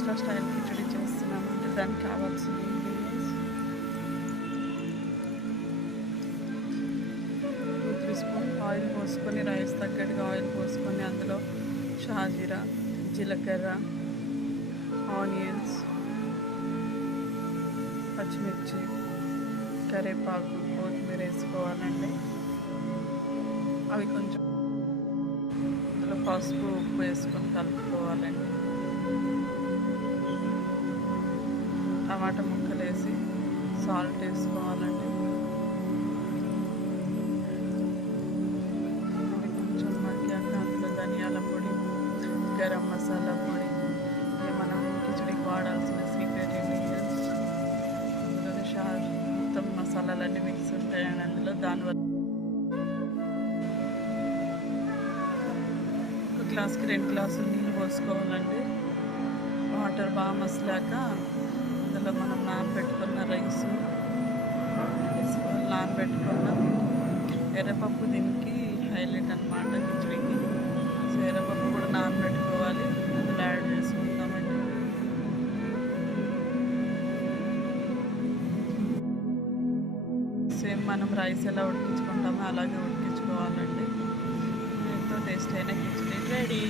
Maharashtra style khichdi చేస్తున్నామంటే దానికి కావాల్సిన ఇంగ్రీడియంట్స్ 2-3 స్పూన్ ఆయిల్ పోసుకొని, రైస్ తగ్గట్టుగా ఆయిల్ పోసుకొని, అందులో షాజీరా, జీలకర్ర, ఆనియన్స్, పచ్చిమిర్చి, కరివేపాకు, కొత్తిమీర వేసుకోవాలండి. అవి కొంచెం అందులో పసుపు, ఉప్పు వేసుకొని కలుపుకోవాలండి. టమాటా ముక్కలు వేసి సాల్ట్ వేసుకోవాలండి. అవి కొంచెం మగ్గాక అందులో ధనియాల పొడి, గరం మసాలా పొడి, మనం కిచడికి వాడాల్సిన సీక్రెట్ ఇంగ్రీడియంట్స్, అందులో మొత్తం మసాలాలన్నీ మిక్స్ ఉంటాయండి అందులో. దానివల్ల ఒక గ్లాస్కి 2 గ్లాసులు నీళ్ళు పోసుకోవాలండి. వాటర్ బాగా మసలాక అందులో మనం నానబెట్టుకున్న రైస్ వేసుకోవాలి. నానబెట్టుకున్న ఎర్రపప్పు దీనికి హైలైట్ అనమాట కిచడికి. సో ఎర్రపప్పు కూడా నానబెట్టుకోవాలి, అందులో యాడ్ చేసుకుంటామండి. సేమ్ మనం రైస్ ఎలా ఉడికించుకుంటామో అలాగే ఉడికించుకోవాలండి. ఎంతో టేస్ట్ అయిన కిచడి రెడీ.